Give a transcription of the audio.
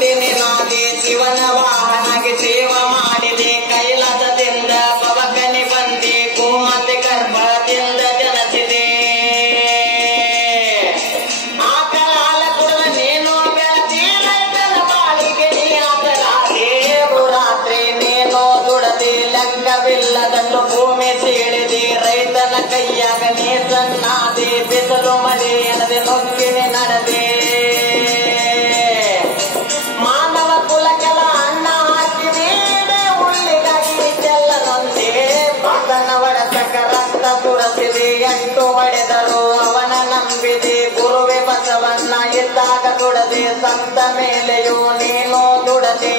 ಬಂದಿನಿ ನಾಗೆ ಶಿವನ ವಾಹನಾಗಿ ಸೇವಾ ಮಾಡಿದೆ ಕೈಲಾಸದಿಂದ ಪವಕನಿ ಬಂದಿ ಗೋಮಾತೆ ಗರ್ಭದಿಂದ ಜನಸಿದೆ ಆಕಳ ಹಾಲ ಕುಡಿದ ನೀನು ಬೆಳತಿ ರೈತನ ಬಾಳಿಗೆ ನೀ ಆತರಾದೆ ರಾತ್ರಿ ನೀನು ದುಡದೆ ಲೆಕ್ಕವಿಲ್ಲದಷ್ಟು ಭೂಮಿ ಸೀಳಿದೆ ರೈತನ ಕೈಯಾಗ ನೀ ಸಣ್ಣಾದೆ ಬಿಸಿಲು ಮಳೆ ಎನ್ನದೆ ನುಗ್ಗಿನಿ ನಡೆದೆ ಮಾನವ ಕುಲಕೆಲ ಅನ್ನ ಹಾಕಿದೆ ಹುಲ್ಲಿಗಾಗಿ ಚೆಲ್ಲನೊಂದೇ ಭಕ್ತನ ಒಡತಕ ರಕ್ತ ಸುರಸಿದೆ ಎಷ್ಟು ಹೊಡೆದರು ಅವನ ನಂಬಿದೆ ಗುರುವೆ ಬಸವನ್ನ ಇದ್ದಾಗ ದುಡದೆ ಸತ್ತ ಮೇಲೆಯೂ ನೀನು ದುಡದೆ